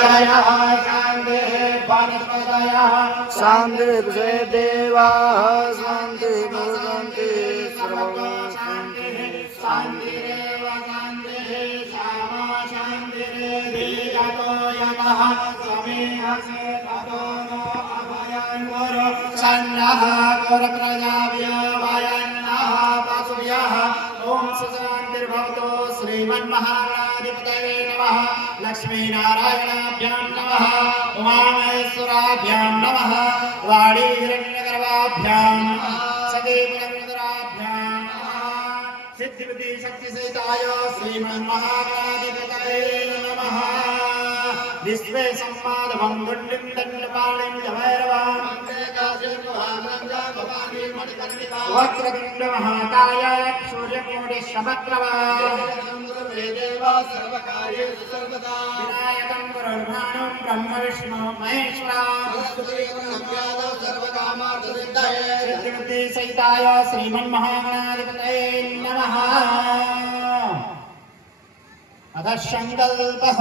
शांति वनस्पतयः शांति देवाः शांति शांति सर्वं शांति शांतिरेव शांतिः श्यामा शांतिरेधिगतो यतः समेहसे ततो नो अभयङ्कुरु सन्नः कुरुप्रजाभ्यो वयन्नः पशुभ्यः ॐ सुशान्तिर्भवतु श्रीमन्महागणाधिपतये नमः लक्ष्मीनारायणाभ्यां नमः उमामहेश्वराभ्यां नमः वाणी हिरण्यगर्भाभ्यां नमः सतीपुरन्दराभ्यां नमः सिद्धिबुद्धि शक्तिसहिताय श्रीमन्महागणाधिपतये नमः विश्वे सम्मादवं गुण्डिं दण्डपाणिं जभैरवां वक्रतुण्ड महाकाय सूर्यकोटिसमप्रभा विनायकं गुरुर्भानुं ब्रह्म विष्णु महेश्वरा सिद्धिबुद्धि सहिताय श्रीमन्महागणाधिपतये नमः। अथ संकल्पः